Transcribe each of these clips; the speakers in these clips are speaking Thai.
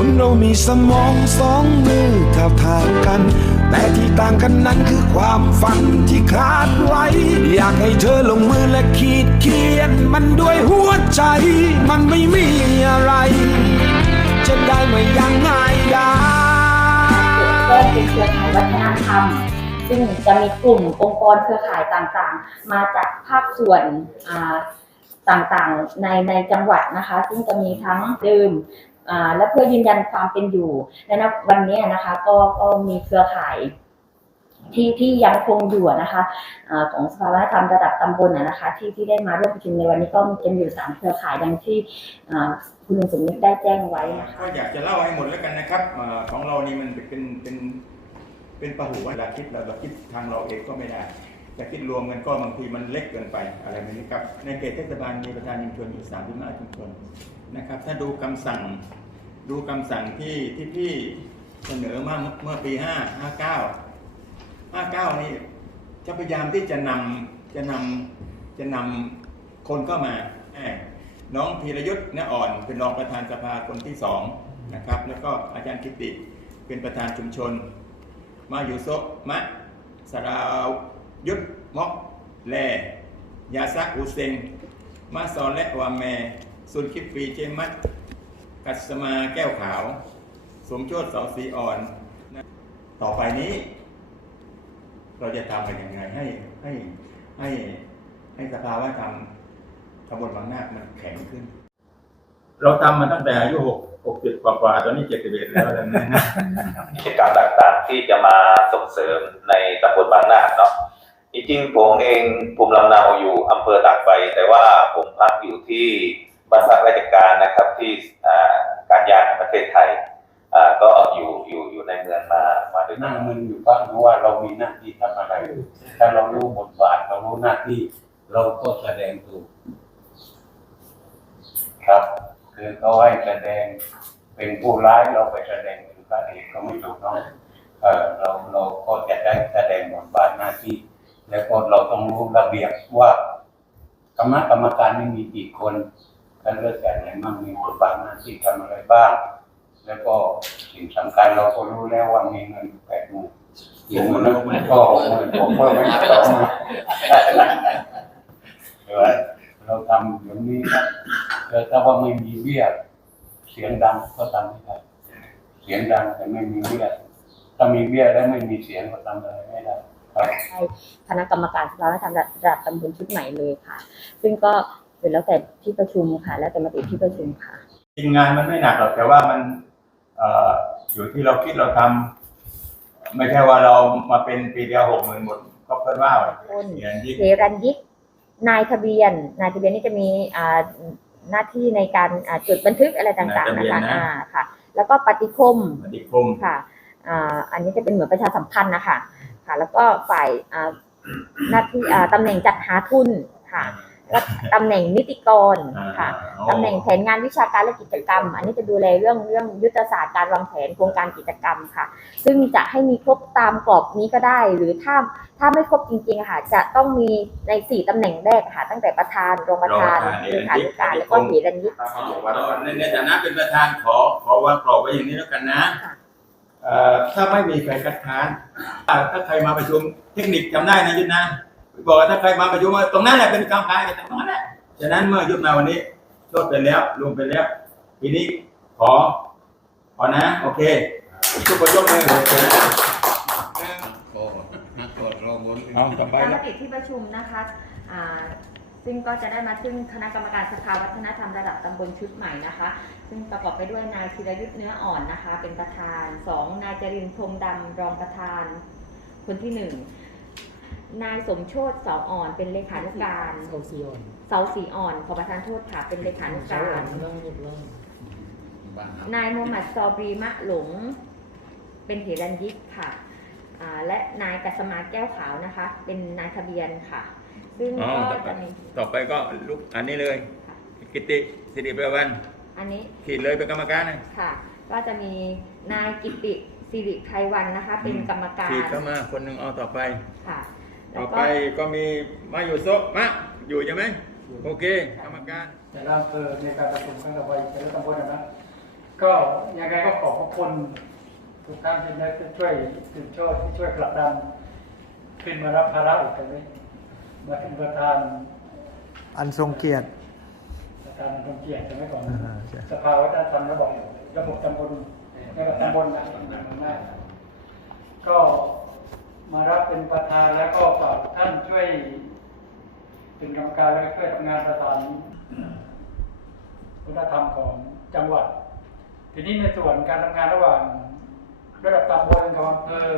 คนเรามีสมองสองมือเท่าทางกัน แต่ที่ต่างกันนั้นคือความฝันที่ขาดไว้ อยากให้เธอลงมือและขีดเขียน มันด้วยหัวใจ มันไม่มีอะไร จะได้ไม่ยังง่ายดายก็เป็นเครือข่ายวัฒนธรรมซึ่งจะมีกลุ่มองค์กรเครือข่ายต่างๆ มาจากภาคส่วนต่างๆในในจังหวัดนะคะ ซึ่งจะมีทั้งดิมอ่า และเพื่อยืนยันความเป็นอยู่และวันนี้นะคะก็ก็มีเครือข่ายที่ที่ยังคงอยู่นะคะอาของสภาวัฒนธรรมระดับตำบลนะนะคะ ที่ที่ได้มาร่วมประชุมในวันนี้ก็มีจะมีอยู่สามเครือข่ายดังที่คุณลุงสมนึกได้แจ้งไว้นะคะก็อยากจะเล่าให้หมดแล้วกันนะครับอของเรานี่มันเป็นเป็นเป็นปะหูเวลาคิดเราเราคิดทางเราเองก็ไม่ได้ จะคิดรวมกันก็บางทีมันเล็กเกินไปอะไรแบบนี้ครับ ในเขตเทศบาลมีประธานชุมชนอยู่สามที่มาชุมชนนะครับ ถ้าดูคำสั่งดูคำสั่งที่ที่พี่เสนอมาเมื่อปีห้าห้าเก้าห้าเก้านี่จะพยายามที่จะนำจะนำจะนำคนเข้ามาแอบน้องธีรยุทธ์นอ่อนเป็นรองประธานสภาคนที่สองนะครับ แล้วก็อาจารย์กิติเป็นประธานชุมชน มาอยู่โซมะสราว ยุทธมอกแลยาซักอุเซงมาซอนและวามแมสุนคิปปีเจมัดกัสมาแก้วขาว สมโชติเสาสีอ่อน ต่อไปนี้ เราจะทำกันยังไงให้ให้ให้ให้สภาวะธรรมตำบลบางนาคมันแข็งขึ้น เราทำมาตั้งแต่อายุหกหกสิบกว่าๆตอนนี้เจ็ดสิบเอ็ดแล้วนะกิจกรรมต่างๆที่จะมาส่งเสริมในตำบลบางนาคเนาะ จริงๆผมเองภูมิลำเนาอยู่อำเภอตากใบ แต่ว่าผมพักอยู่ที่บ้านพักราชการนะครับที่การยางประเทศไทยก็อยู่อยู่อยู่ในเมืองมามาด้วยหกัน้านมึนอยู่บ้างเพราะว่าเรามีหน้าที่ทำอะไร ถ้าเรารู้บทบาทเรารู้หน้าที่ เราก็แสดงถูกครับ คือเขาให้แสดงเป็นผู้ร้ายเราไปแสดงเป็นพระเอกก็ไม่ถูกต้องเออเราเราก็จะได้แสดงบทบาทหน้าที่ แล้วก็เราต้องรู้ระเบียบว่าคณะกรรมการนี่มีกี่คนการเลือกแต่ไหนมั่งมีบทบาทหน้าที่ทำอะไรบ้าง แล้วก็สิ่งสำคัญเราก็รู้แล้วว่ามีเงินแปดหมื่นอยู่มันก็หกหมื่นผมเพิ่มไปอีกสองหมื่นใช่ไหมเราทำอย่างนี้แต่ถ้าว่าไม่มีเบี้ยเสียงดังก็ทำไม่ได้เสียงดังแต่ไม่มีเบี้ยถ้ามีเบี้ยแล้วไม่มีเสียงก็ทำอะไรไม่ได้ ครับให้คณะกรรมการสภาวัฒนธรรมระดับตำบลชุดใหม่เลยค่ะ ซึ่งก็เป็นแล้วแต่ที่ประชุมค่ะ แล้วแต่มติที่ประชุมค่ะ จริงงานมันไม่หนักหรอกแต่ว่ามันเอ่ออยู่ที่เราคิดเราทำไม่ใช่ว่าเรามาเป็นปีเดียวหกหมื่นหมดก็เพิ่นว่าคนอย่างยิ่งเฮรันยิกนายทะเบียน นายทะเบียนนี่จะมีอ่าหน้าที่ในการอ่าจดบันทึกอะไรต่างๆนะคะอ่าค่ะ แล้วก็ปฏิคมปฏิคมค่ะอ่าอันนี้จะเป็นเหมือนประชาสัมพันธ์นะคะ ค่ะ แล้วก็ฝ่ายอ่าหน้าที่อ่าตำแหน่งจัดหาทุนค่ะและตำแหน่งนิติกรค่ะตำแหน่งแผนงานวิชาการและกิจกรรม อันนี้จะดูแลเรื่องเรื่องยุทธศาสตร์การวางแผนโครงการกิจกรรมค่ะ ซึ่งจะให้มีครบตามกรอบนี้ก็ได้ หรือถ้าถ้าไม่ครบจริงๆอะค่ะ จะต้องมีในสี่ตำแหน่งแรกค่ะ ตั้งแต่ประธานรองประธานเลขาธิการแล้วก็เหรัญยิกในในฐานะเป็นประธานขอขอวางกรอบไว้อย่างนี้แล้วกันนะค่ะเอ่อ ถ้าไม่มีใครคัดค้านอ่าถ้าใครมาประชุมเทคนิคจำได้นะยุทธนะบอกว่าถ้าใครมาประชุมว่าตรงนั้นแหละเป็นกรรมการกันตรงนั้นแหละฉะนั้นเมื่อยุทธมาวันนี้โทษไปแล้วรวมไปแล้วทีนี้ขอขอนะ โอเคทุกคนยกมือเอาต่อไปตามมแล้วติที่ประชุมนะคะอ่า ซึ่งก็จะได้มาซึ่งคณะกรรมการสภาวัฒนธรรมระดับตำบลชุดใหม่นะคะ ซึ่งประกอบไปด้วยนายธีรยุทธ์เนื้ออ่อนนะคะ เป็นประธานสองนายจรินทร์พรมดำรองประธาน คนที่หนึ่งนายสมโชติเสาอ่อนเป็นเลขานุการเขาซีออนเสาสีอ่อนขอประทานโทษค่ะเป็นเลขานุการเรื่องหยุดเรื่องบ้านครับนายมูฮัมหมัดซอบรีมะหลง เป็นเหรัญยิกค่ะอ่าและนายกัสมาแก้วขาวนะคะ เป็นนายทะเบียนค่ะ ซึ่งอ๋อก็ต่อไปจะมีต่อไปก็ลุกอันนี้เลยค่ะกิติสิริประวัน อันนี้ขีดเลยเป็นกรรมการนะค่ะ ก็จะมีนายกิติสิริไพรวันนะคะ เป็นกรรมการขีดเข้ามาคนหนึ่งเอาต่อไป ค่ะแล้ต่อวไปก็ก็มีมาอยู่โซะมะอยู่ใช่ไหมโอเค กรรมการแต่ละอำเภอในการประชุมครั้งต่อไปแต่ละตำบลนะนะก็ยังไงก็ขอบพระคุณทุกท่านที่ได้ช่วยตื่นโชดที่ช่วยผลักดันขึ้นมารับภาระอีกตรงนี้มาเป็นประธานอันทรงเกียรติประธานตรงเกียรติใช่ไหมก่อน อ่าใช่ สภาวัฒนธรรมระบบระบบตำบลระบบตำบลนะนะก็มารับเป็นประธานแล้วก็ฝากท่านช่วย เป็นกรรมการแล้วก็ช่วยทำงานประธานวัฒนธรรมของจังหวัด ทีนี้ในส่วนการทำงานระหว่าง ระดับตำบลกับอำเภอ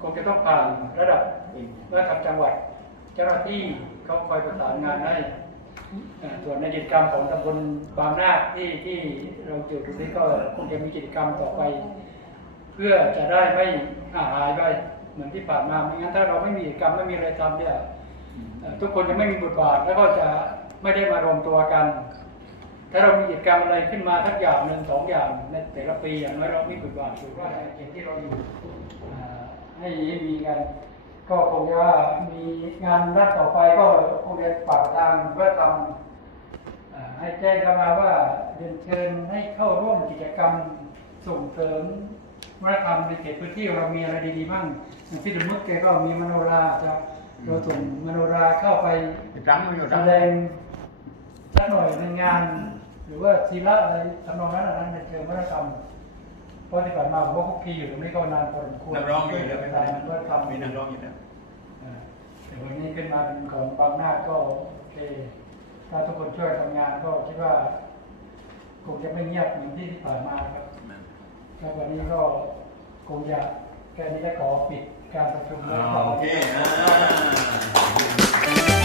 คงจะต้องผ่านระดับระดับจังหวัด เจ้าหน้าที่เขาคอยประสานงานให้ส่วนในกิจกรรมของตำบลบางนาที่ที่เราอยู่ตรงนี้ก็คงจะมีกิจกรรมต่อไป เพื่อจะได้ไม่ห่าหายไปเหมือนที่ผ่านมาไม่งั้นถ้าเราไม่มีกิจกรรมไม่มีอะไรทำเนี่ยทุกคนจะไม่มีบทบาทแล้วก็จะไม่ได้มารวมตัวกัน ถ้าเรามีกิจกรรมอะไรขึ้นมาทักอย่างหนึ่งสองอย่างในแต่ละปีอย่างน้อยเรามีบทบาทถือว่าเก่งที่เราอยู่ให้ให้มีกัน ก็คงจะว่ามีงานด้านต่อไปก็คงจะฝากทางเพื่อทำอ่าให้แจ้งเข้ามาว่าเรียนเชิญให้เข้าร่วมกิจกรรมส่งเสริมวัฒนธรรมในเขตพื้นที่เรามีอะไรดีๆบ้างอย่างที่ดมุกแกก็มีมโนราจะเราส่งมโนราเข้าไปจังมันอยู่แสจังดงสักหน่อยในงาน หรือว่าศิลปะอะไรทำนองนั้นอันนั้นในเชิงวัฒนธรรมเพ ราะที่ผ่านมาผมก็คุกคีอยู่ตรงนี้ก็นานพอสมควรนักร้องมีอยู่แล้วเป็ไม่นเป็นไรวัฒนธรรมมีนักร้องอยู่แล้วอ่าแต่วันนี้ขึ้นมาเป็นของบางหน้าก็โอเค ถ้าทุกคนช่วยทำงานก็คิดว่าคงจะไม่เงียบเหมือนที่ผ่านมาครับแล้ววันนี้ก็คงจะแค่นี้และขอปิดการประชุมแล้วโอเคอ่า